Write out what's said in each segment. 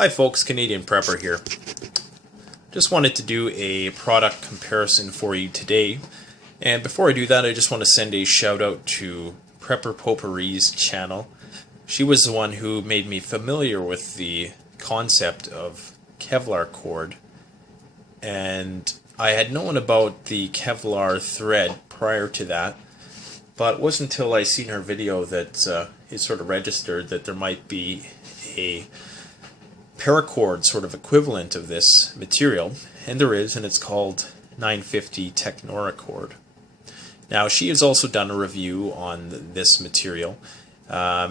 Hi folks, Canadian Prepper here. Just wanted to do a product comparison for you today. And before I do that, I just want to send a shout out to Prepper Potpourri's channel. She was the one who made me familiar with the concept of Kevlar cord. And I had known about the Kevlar thread prior to that, but it wasn't until I seen her video that it sort of registered that there might be a paracord sort of equivalent of this material, and there is, and it's called 950 Technora cord. Now she has also done a review on this material.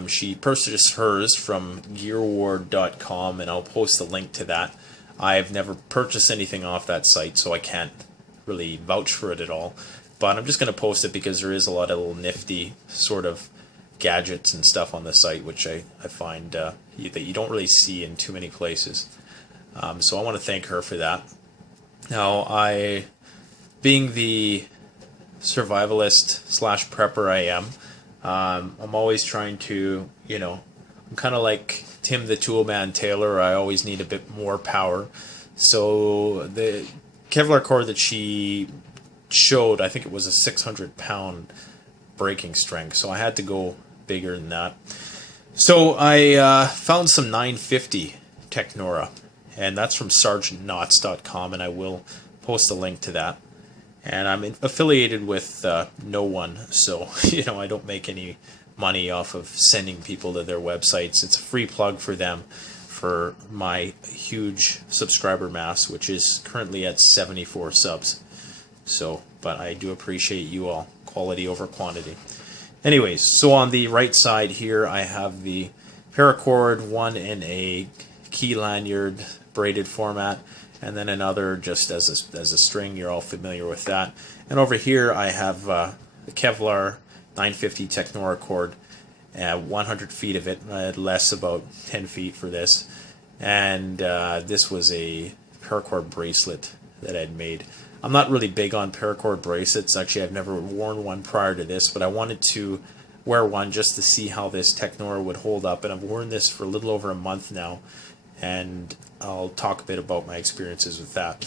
She purchased hers from gearward.com, and I'll post a link to that. I've never purchased anything off that site, so I can't really vouch for it at all, but I'm just going to post it because there is a lot of little nifty sort of gadgets and stuff on the site, which I find that you don't really see in too many places. So I want to thank her for that. Now, being the survivalist slash prepper I am, I'm always trying to, I'm kind of like Tim the Toolman Taylor. I always need a bit more power. So the Kevlar cord that she showed, I think it was a 600-pound breaking strength, so I had to go bigger than that. So I found some 950 Technora, and that's from sergeantknots.com, and I will post a link to that. And I'm affiliated with no one, so I don't make any money off of sending people to their websites. It's a free plug for them for my huge subscriber mass, which is currently at 74 subs. So, but I do appreciate you all. Quality over quantity. Anyways, so on the right side here, I have the Paracord, one in a key lanyard braided format, and then another just as a string. You're all familiar with that. And over here, I have the Kevlar 950 Technora cord, 100 feet of it. I had less, about 10 feet for this. And this was a Paracord bracelet that I'd made. I'm not really big on paracord bracelets. Actually, I've never worn one prior to this, but I wanted to wear one just to see how this Technora would hold up. And I've worn this for a little over a month now, and I'll talk a bit about my experiences with that.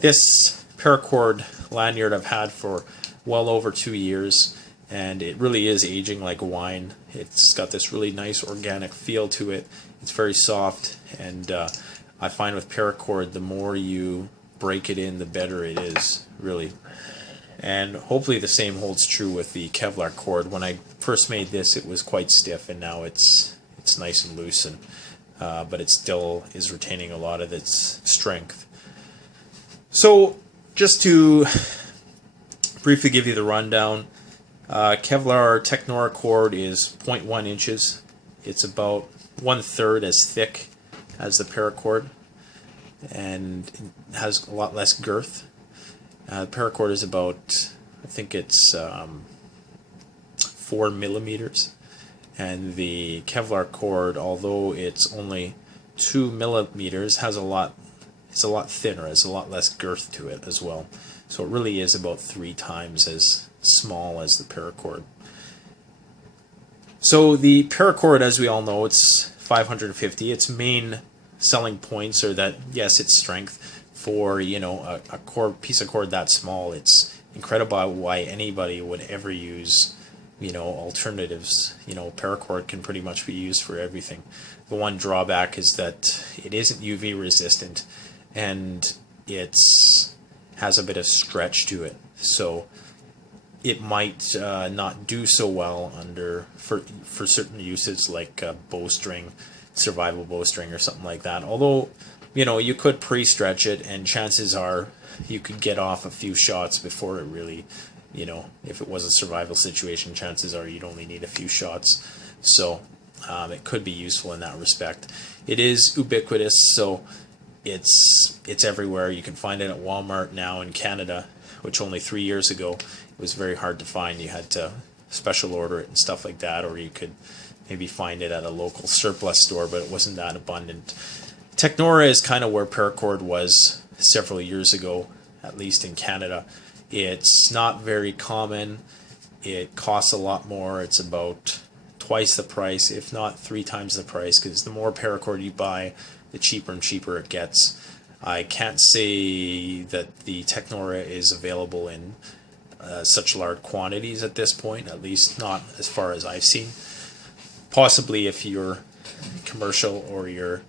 This paracord lanyard I've had for well over 2 years, and it really is aging like wine. It's got this really nice organic feel to it. It's very soft, and I find with paracord, the more you break it in, the better it is, really. And hopefully the same holds true with the Kevlar cord. When I first made this, it was quite stiff, and now it's nice and loose, and but it still is retaining a lot of its strength. So just to briefly give you the rundown, Kevlar Technora cord is 0.1 inches. It's about 1/3 as thick as the paracord, and has a lot less girth. Paracord is about, I think it's 4 millimeters, and the Kevlar cord, although it's only 2 millimeters, it's a lot thinner, has a lot less girth to it as well. So it really is about 3 times as small as the paracord. So the paracord, as we all know, it's 550. Its main selling points are that, yes, its strength. For a piece of cord that small, it's incredible why anybody would ever use alternatives. Paracord can pretty much be used for everything. The one drawback is that it isn't UV resistant, and has a bit of stretch to it, so it might not do so well for certain uses like bowstring, survival bowstring or something like that. Although you could pre-stretch it, and chances are you could get off a few shots before it really, if it was a survival situation, chances are you'd only need a few shots. So it could be useful in that respect. It is ubiquitous, so it's everywhere. You can find it at Walmart now in Canada, which only 3 years ago it was very hard to find. You had to special order it and stuff like that, or you could maybe find it at a local surplus store, but it wasn't that abundant. Technora is kind of where paracord was several years ago, at least in Canada. It's not very common. It costs a lot more. It's about twice the price, if not 3 times the price, because the more paracord you buy, the cheaper and cheaper it gets. I can't say that the Technora is available in such large quantities at this point, at least not as far as I've seen. Possibly if you're commercial or you're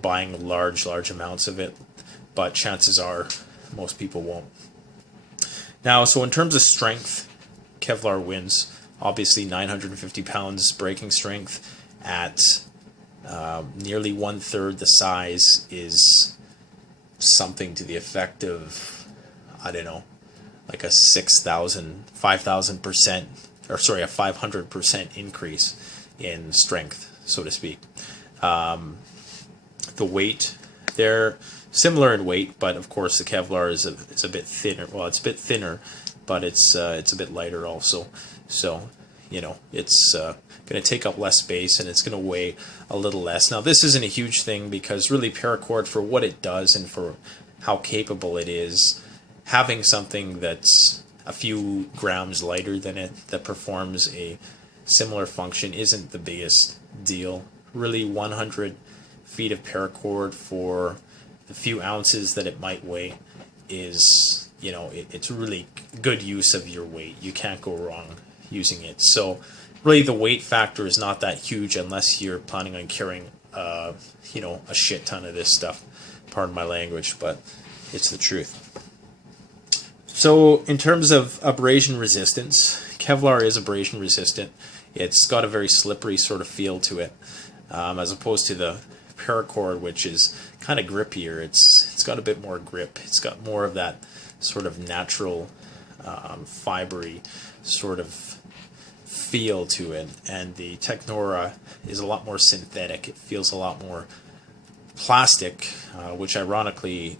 buying large amounts of it, but chances are most people won't. Now, so in terms of strength, Kevlar wins. Obviously 950 pounds breaking strength at nearly 1/3 the size is something to the effect of, I don't know, like a 5,000%, or sorry, a 500% increase in strength, so to speak. The weight, they're similar in weight, but of course the Kevlar is a bit thinner. Well, it's a bit thinner, but it's a bit lighter also. So, it's going to take up less space and it's going to weigh a little less. Now, this isn't a huge thing because really Paracord, for what it does and for how capable it is, having something that's a few grams lighter than it that performs a similar function isn't the biggest deal. Really, 100 feet of paracord for the few ounces that it might weigh is, it's really good use of your weight. You can't go wrong using it. So really the weight factor is not that huge unless you're planning on carrying a shit ton of this stuff. Pardon my language, but it's the truth. So in terms of abrasion resistance, Kevlar is abrasion resistant. It's got a very slippery sort of feel to it, as opposed to the Paracord, which is kind of grippier. It's got a bit more grip. It's got more of that sort of natural, fibery sort of feel to it. And the Technora is a lot more synthetic. It feels a lot more plastic, which ironically,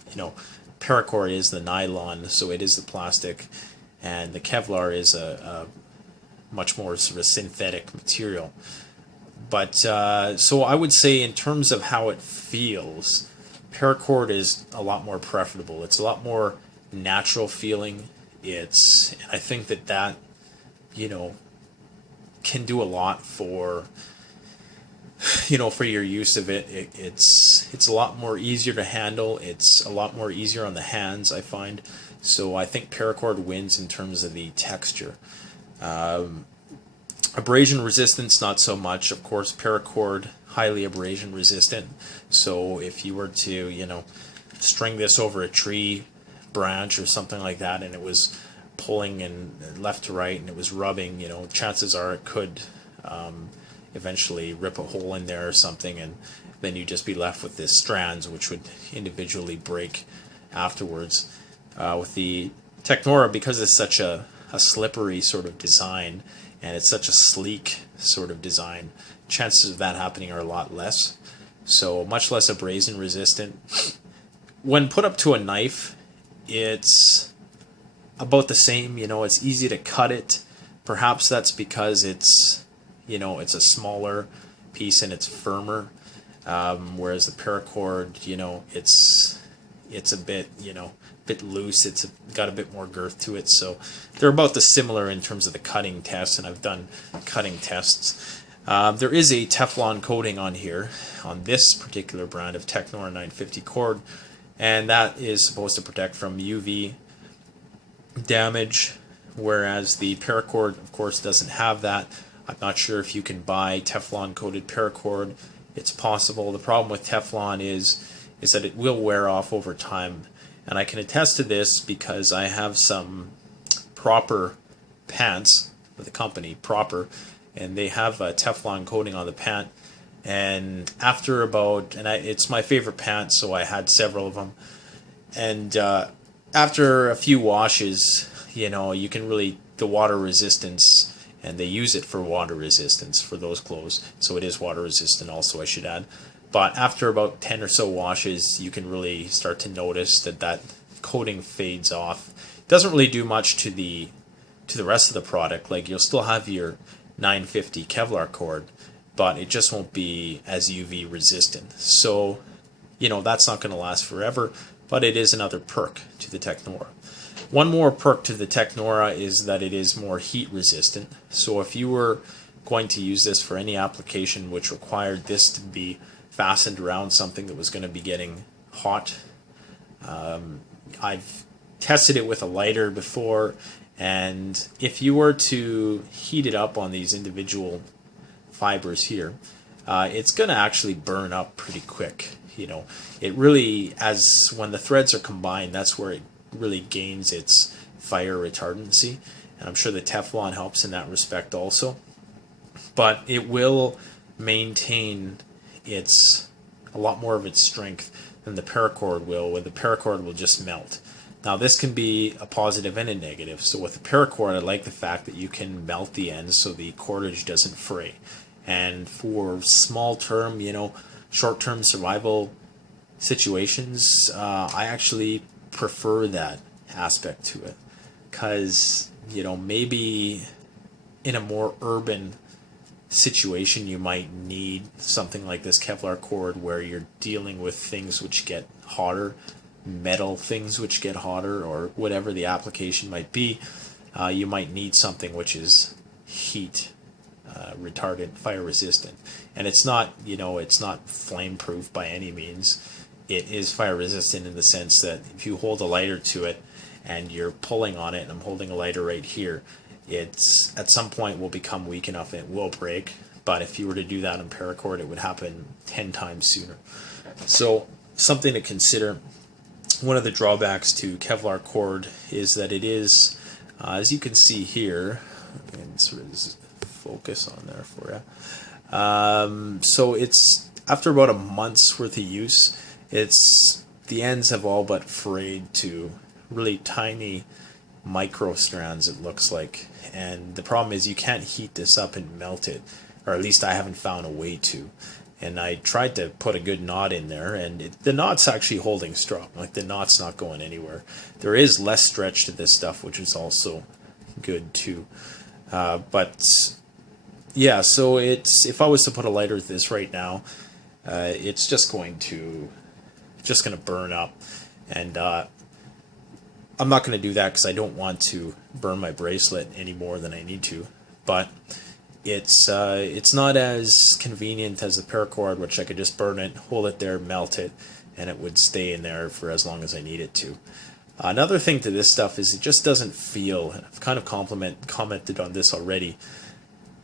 Paracord is the nylon, so it is the plastic, and the Kevlar is a much more sort of synthetic material. But so I would say in terms of how it feels, Paracord is a lot more preferable. It's a lot more natural feeling. I think that can do a lot for for your use of it. It's a lot more easier to handle. It's a lot more easier on the hands, I find. So I think Paracord wins in terms of the texture. Abrasion resistance, not so much. Of course, Paracord, highly abrasion resistant. So if you were to, string this over a tree branch or something like that, and it was pulling and left to right and it was rubbing, chances are it could eventually rip a hole in there or something, and then you'd just be left with this strands which would individually break afterwards. With the Technora, because it's such a slippery sort of design and it's such a sleek sort of design, chances of that happening are a lot less. So much less abrasion resistant. When put up to a knife, it's about the same. It's easy to cut it. Perhaps that's because it's it's a smaller piece and it's firmer, whereas the Paracord, it's a bit loose. It's got a bit more girth to it. So they're about the similar in terms of the cutting tests, and I've done cutting tests. There is a Teflon coating on here on this particular brand of Technora 950 cord, and that is supposed to protect from UV damage, whereas the Paracord, of course, doesn't have that. I'm not sure if you can buy Teflon coated Paracord. It's possible. The problem with Teflon is that it will wear off over time, and I can attest to this because I have some Proper pants with the company Proper, and they have a Teflon coating on the pant. And after it's my favorite pant, so I had several of them. And after a few washes, you can really, the water resistance, and they use it for water resistance for those clothes, so it is water resistant also, I should add. But after about 10 or so washes, you can really start to notice that coating fades off. It doesn't really do much to the rest of the product. Like, you'll still have your 950 Kevlar cord, but it just won't be as UV resistant. So, that's not going to last forever, but it is another perk to the Technora. One more perk to the Technora is that it is more heat resistant. So if you were going to use this for any application which required this to be fastened around something that was going to be getting hot. I've tested it with a lighter before, and if you were to heat it up on these individual fibers here, it's going to actually burn up pretty quick. You know, it really, as when the threads are combined, that's where it really gains its fire retardancy, and I'm sure the Teflon helps in that respect also. But it will maintain a lot more of its strength than the Paracord will, where the Paracord will just melt. Now this can be a positive and a negative. So with the Paracord, I like the fact that you can melt the ends so the cordage doesn't fray. And for small term, you know, short term survival situations, I actually prefer that aspect to it, because, you know, maybe in a more urban situation you might need something like this Kevlar cord where you're dealing with things which get hotter, metal things which get hotter, or whatever the application might be. You might need something which is heat retardant, fire resistant. And it's not, you know, it's not flame proof by any means. It is fire resistant in the sense that if you hold a lighter to it and you're pulling on it, and I'm holding a lighter right here, it's at some point will become weak enough and it will break. But if you were to do that on Paracord, it would happen 10 times sooner. So something to consider. One of the drawbacks to Kevlar cord is that it is, as you can see here, and sort of focus on there for you. So it's after about a month's worth of use, the ends have all but frayed to really tiny micro strands, it looks like. And the problem is you can't heat this up and melt it, or at least I haven't found a way to. And I tried to put a good knot in there, and the knot's actually holding strong. Like, the knot's not going anywhere. There is less stretch to this stuff, which is also good too. But yeah, so if I was to put a lighter to this right now, it's just going to burn up, and I'm not going to do that because I don't want to burn my bracelet any more than I need to. But it's not as convenient as the Paracord, which I could just burn it, hold it there, melt it, and it would stay in there for as long as I need it to. Another thing to this stuff is it just doesn't feel, and I've kind of commented on this already,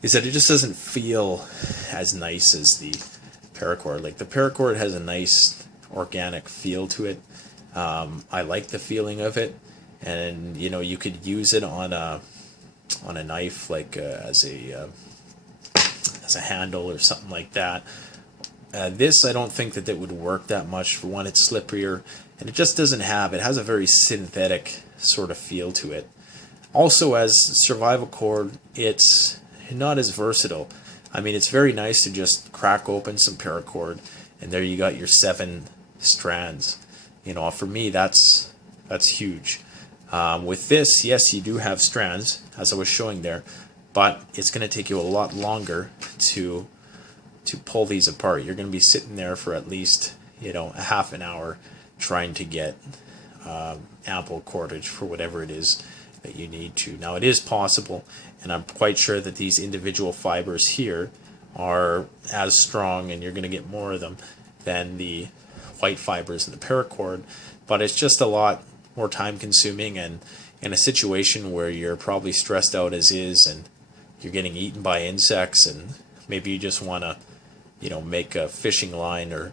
is that it just doesn't feel as nice as the Paracord. Like, the Paracord has a nice organic feel to it. I like the feeling of it, and you know, you could use it on a knife, like as a handle or something like that. This, I don't think that it would work that much. For one, it's slipperier, and it just doesn't have, it has a very synthetic sort of feel to it. Also, as survival cord, it's not as versatile. I mean, it's very nice to just crack open some Paracord, and there you got your 7 strands. You know, for me, that's huge. With this, yes, you do have strands, as I was showing there, but it's going to take you a lot longer to pull these apart. You're going to be sitting there for at least, you know, a half an hour trying to get ample cordage for whatever it is that you need to. Now, it is possible, and I'm quite sure that these individual fibers here are as strong, and you're going to get more of them than the white fibers in the Paracord, but it's just a lot more time consuming, and in a situation where you're probably stressed out as is, and you're getting eaten by insects, and maybe you just want to, you know, make a fishing line, or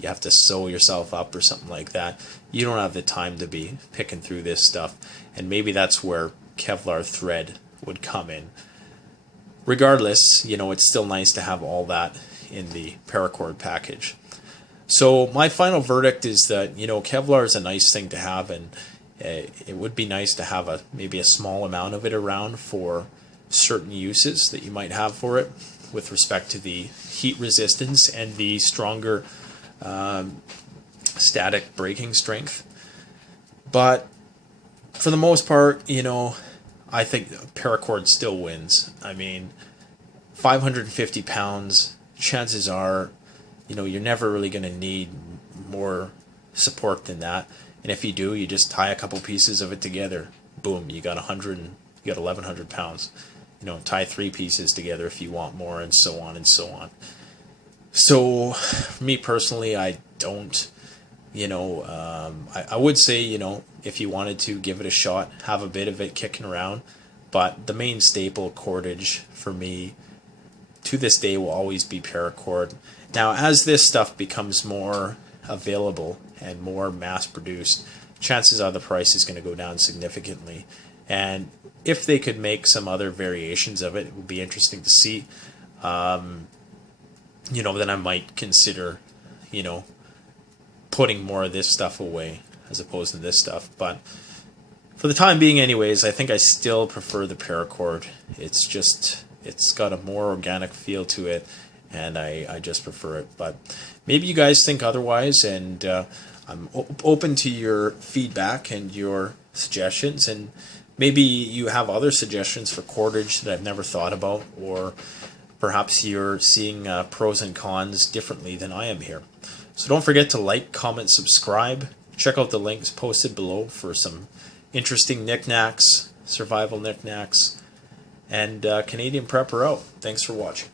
you have to sew yourself up or something like that, you don't have the time to be picking through this stuff, and maybe that's where Kevlar thread would come in. Regardless, you know, it's still nice to have all that in the Paracord package. So my final verdict is that, you know, Kevlar is a nice thing to have, and it would be nice to have maybe a small amount of it around for certain uses that you might have for it, with respect to the heat resistance and the stronger static breaking strength. But for the most part, you know, I think Paracord still wins. I mean, 550 pounds, chances are, you know, you're never really going to need more support than that. And if you do, you just tie a couple pieces of it together. Boom, you got 1,100 pounds. You know, tie 3 pieces together if you want more, and so on and so on. So, for me personally, I don't. I would say, if you wanted to give it a shot, have a bit of it kicking around. But the main staple cordage for me to this day will always be paracord. Now, as this stuff becomes more available and more mass produced, chances are the price is going to go down significantly. And if they could make some other variations of it, it would be interesting to see. Then I might consider, putting more of this stuff away as opposed to this stuff. But for the time being anyways, I think I still prefer the paracord. It's got a more organic feel to it, and I just prefer it. But maybe you guys think otherwise, and I'm open to your feedback and your suggestions, and maybe you have other suggestions for cordage that I've never thought about, or perhaps you're seeing pros and cons differently than I am here. So don't forget to like, comment, subscribe. Check out the links posted below for some interesting knickknacks, survival knickknacks, and Canadian Prepper out. Thanks for watching.